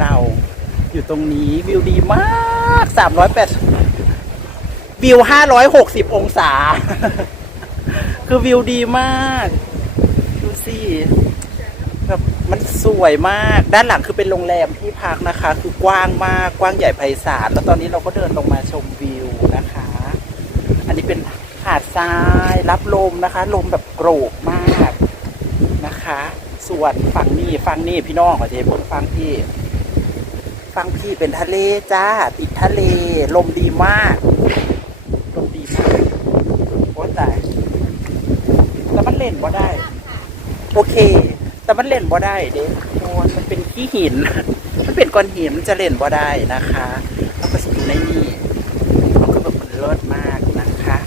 เรา อยู่ตรงนี้วิวดีมากสามร้อยแปดวิวห้าร้อยหกสิบองศา คือวิวดีมากดูสิแบบมันสวยมาก ด้านหลังคือเป็นโรงแรมที่พักนะคะ คือกว้างมากกว้างใหญ่ไพศาลแล้วตอนนี้เราก็เดินลงมาชมวิวนะคะ อันนี้เป็นหาดทรายรับลมนะคะ ลมแบบโกรกมากนะคะ ส่วนฝั่งนี้ฝั่งนี้พี่น้องขอเทบนฝั่งพี่ ฝั่งพี่เป็นทะเลจ้า ติดทะเล ลมดีมาก ลมดีมาก โอ้ตายแต่มันเล่นบ่ได้ โอเค แต่มันเล่นบ่ได้เด้โอ้มันเป็นขี้หิน มันเป็นก้อนหินมันจะเล่นบ่ได้นะคะแล้วก็อยู่ในนี่มันก็แบบมันเลิศมากนะคะ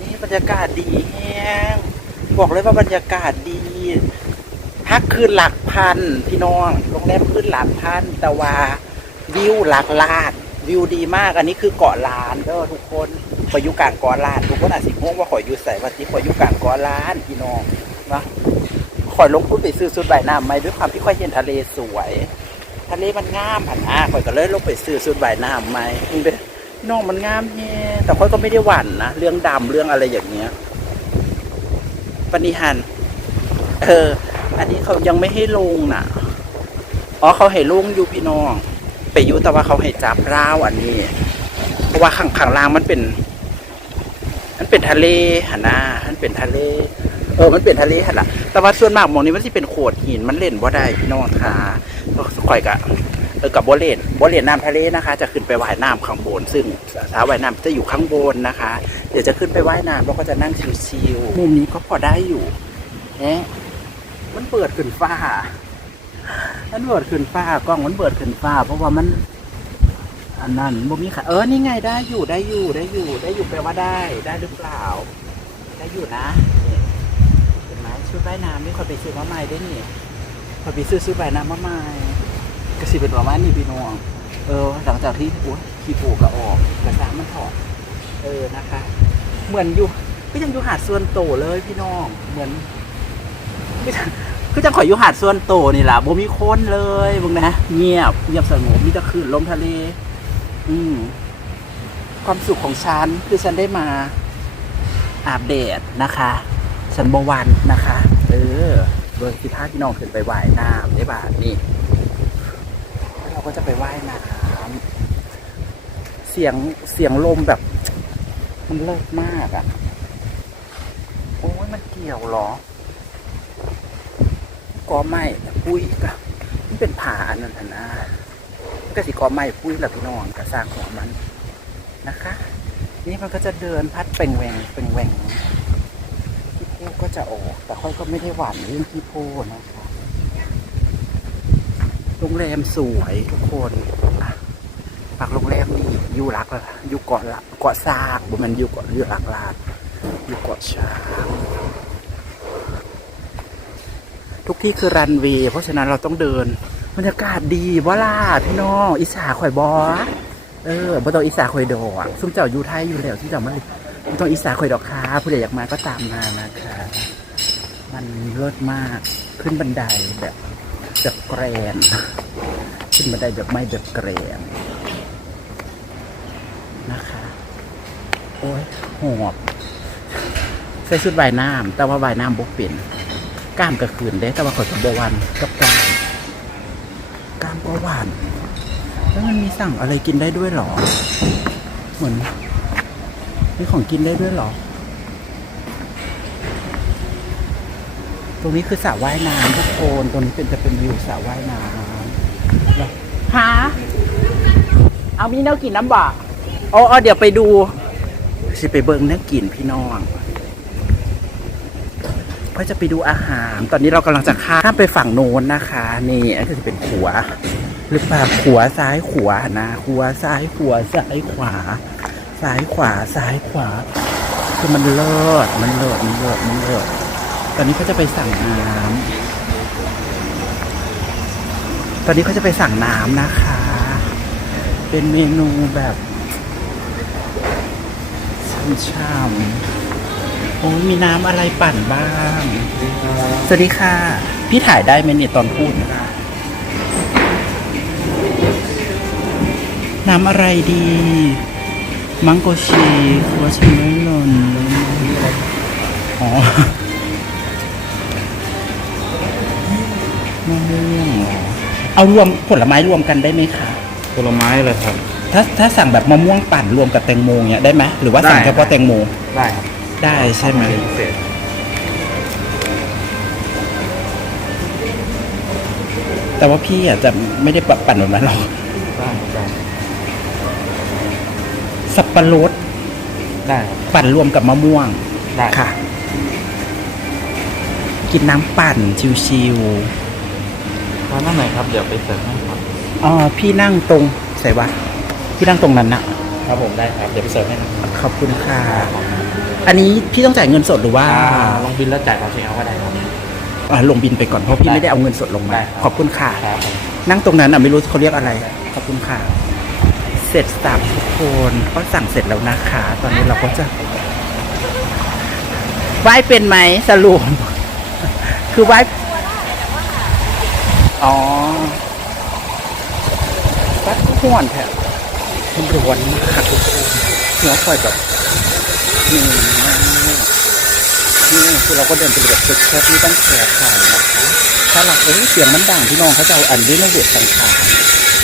นี่บรรยากาศดีแฮงบอกเลยว่าบรรยากาศดีพักคืนหลักพันพี่น้องโรงแรมคืนหลักพันแต่ว่า วิวหลักล้านวิวดีมาก อันนี้คือเกาะล้านเด้อทุกคนขอยอยู่กลางเกาะล้าน ทุกคนอาจสิงงว่าขอยอยู่ใส่วันที่ขอยอยู่กลางเกาะล้านพี่น้องนะขอยลงทุนไปซื้อสุดใบหน้ำไหมด้วยความที่ขอยเห็นทะเลสวย ทะเลมันงามผันอาข่อยก็เลยลงไปซื้อสุดใบหน้ำไหมมันเป็นพี่น้องมันงามแฮะแต่ข่อยก็ไม่ได้หวั่นนะเรื่องดำเรื่องอะไรอย่างเงี้ยปณิหันเออ อันนี้เขายังไม่ให้ลงน่ะ อ๋อเขาให้ลงอยู่พี่น้อง ไปยู่แต่ว่าเขาให้จับร้าวอันนี้ เพราะว่าข้างข้างล่างมันเป็น มันเป็นทะเลหันหน้ามันเป็นทะเล เออ มันเป็นทะเลหันละแต่ว่าส่วนมากมองนี้มันที่เป็นโขดหินมันเล่นบ่ได้พี่น้องค่ะค่อยกะเออกับบ่เล่นบ่เล่นน้ำทะเลนะคะ จะขึ้นไปว่ายน้ำข้างบน ซึ่งสาวว่ายน้ำจะอยู่ข้างบนนะคะ เดี๋ยวจะขึ้นไปว่ายน้ำแล้วก็จะนั่งชิวๆมุมนี้ก็พอได้อยู่เอ๊ะมันเปิดขึ้นฟ้า มันเปิดขึ้นฟ้ากล้องมันเปิดขึ้นฟ้า เพราะว่ามัน อันนั้นบ่มีค่ะเออนี่ไงได้อยู่ได้อยู่ได้อยู่ ได้อยู่แปลว่าได้ได้หรือเปล่า ได้อยู่นะนี่เห็นไหมชุดว่ายน้ำนี่คอยไปซื้อมาใหม่ได้นี่คอยไปซื้อชุดว่ายน้ำมาใหม่กระสิเป็นประมาณนี้พี่น้องเออ หลังจากที่โอ้ขี้ปูกระออกกระซ้ำมันถอดเออนะคะ เหมือนอยู่ก็ยังอยู่หาดส่วนโตเลยพี่น้องเหมือน คือจังคือจังขอยอยู่หาดส่วนโตนี่แหละบ่มีคนเลยมึงนะเงียบเงียบสงบมีแต่คลื่นลมทะเล อืมความสุขของฉันคือฉันได้มาอาบแดดนะคะ ฉันบวันนะคะ เออโดยที่พาพี่น้องขึ้นไปว่ายน้ำได้บาทนี่เราก็จะไปว่ายน้ำเสียงเสียงลมแบบ มันเลิศมากอะ่ะ โอ้ยมันเกี่ยวเหรอ อไม้ปุ้ยก็มันเป็นผาอันนั้นนะก็สิกอไม้ปุ้ยหละพี่น้องกระซากของมันนะคะ นี่มันก็จะเดินพัดเป่งแหวงเป่งแหวงพี่โพก็จะออกแต่ค่อยก็ไม่ได้หวั่นเรื่องพี่โพนะคะโรงแรมสวยทุกคนอะฝากโรงแรมนี่อยู่รักละอยู่เกาะละเกาะซากบุมันอยู่เกาะอยู่รักลาดอยู่เกาะช้าง ทุกที่คือรันเวย์เพราะฉะนั้นเราต้องเดินบรรยากาศดีบ่ล่ะพี่น้องอิสาข่อยบอเออบ่ต้องอิสาข่อยดอกซุ่มเจ้าอยู่ไทยอยู่แล้วที่เจ้ามาบ่ต้องอิสาข่อยดอกค้าผู้ใดอยากมาก็ตามมานะคะมันเลิศมากขึ้นบันไดแบบแบบแกรนขึ้นบันไดแบบไม่แบบแกรนนะคะ โอ้ยหอบใส่ชุดว่ายน้ำแต่ว่าว่ายน้ำบกเป็น กล้ามก็คืนเด้แต่ว่าข่อยกับบหวันกับกล้ามกล้ามก็หวาน แล้วมันมีสั่งอะไรกินได้ด้วยเหรอ เหมือนมีของกินได้ด้วยเหรอ ตรงนี้คือสระว่ายน้ำทุกคนตรงนี้เป็นจะเป็นวิวสระว่ายน้ำแล้วฮะเอามีแนวกินน้ำบ่อ๋อเดี๋ยวไปดูสิไปเบิ้งแนวกินพี่น้อง ก็จะไปดูอาหาร ตอนนี้เรากำลังจะข้ามไปฝั่งโน้นนะคะ นี่อันนี้จะเป็นขัว หรือเปล่าขัวซ้ายขวานะขัวซ้ายขัวซ้ายขวา ซ้ายขวาซ้ายขวาคือมันเลิศมันเลิศมันเลิศมันเลิศตอนนี้เขาจะไปสั่งน้ำตอนนี้เขาจะไปสั่งน้ำนะคะ เป็นเมนูแบบช่ำๆ โอ้ยมีน้ำอะไรปั่นบ้าง สวัสดีค่ะ พี่ถ่ายได้ไหมเนี่ยตอนพูดน้ำอะไรดี มังโกชีวอชิเมลอนอ๋อมะม่วงเหรอเอารวมผลไม้รวมกันได้ไหมคะ ผลไม้เลยครับ ถ้าถ้าสั่งแบบมะม่วงปั่นรวมกับแตงโมเนี้ยได้ไหมหรือว่าสั่งได้ เฉพาะแตงโม ได้ครับ ได้ใช่ไหมพิเศษแต่ว่าพี่อะจะไม่ได้ปั่นแบบนั้นหรอกได้ได้สับปะรดได้ครับปั่นรวมกับมะม่วงได้ค่ะ กินน้ำปั่นชิวร้านนั่นไหนครับเดี๋ยวไปเสิร์ฟให้ครับๆอ๋อพี่นั่งตรงใส่วะพี่นั่งตรงนั้นน่ะครับผมได้ครับเดี๋ยวไปเสิร์ฟให้นะขอบคุณค่ะ อันนี้พี่ต้องจ่ายเงินสดหรือว่าอ่าลงบินแล้วจ่ายตอนเช้าก็ได้ครับ อ่าลงบินไปก่อนเพราะพี่ได้ไม่ได้เอาเงินสดลงมา ได้ครับ ขอบคุณค่ะ ครับผม นั่งตรงนั้นอะไม่รู้เขาเรียกอะไร ขอบคุณค่ะ เสร็จสับทุกคนก็สั่งเสร็จแล้วนะคะ ตอนนี้เราก็จะไหว้เป็นไหมสรุป คือไหว้อ๋อวัดห่วนแท้มันร้อนมากทุกคนเนื้อคอยแบบ นี่นี่คือเราก็เดินไปแบบเช็คๆนี่ต้องแชร์ข่าวนะคะถ้าเราเอ้ยเสียงมันดังพี่น้องเขาจะเอาอันนี้มาเวทสังขาร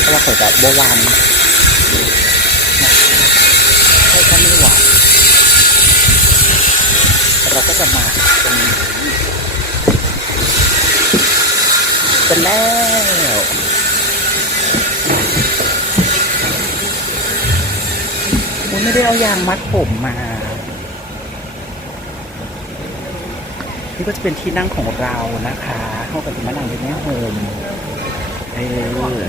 เพราะว่าเขาจะบวานให้เขาไม่หวานเราก็จะมาตรงนี้เป็นแล้วไม่ได้เอายางมัดผมมา นี่ก็จะเป็นที่นั่งของเรานะคะเข้ากับคุณมะนาวเป็นแม่โฮมเออ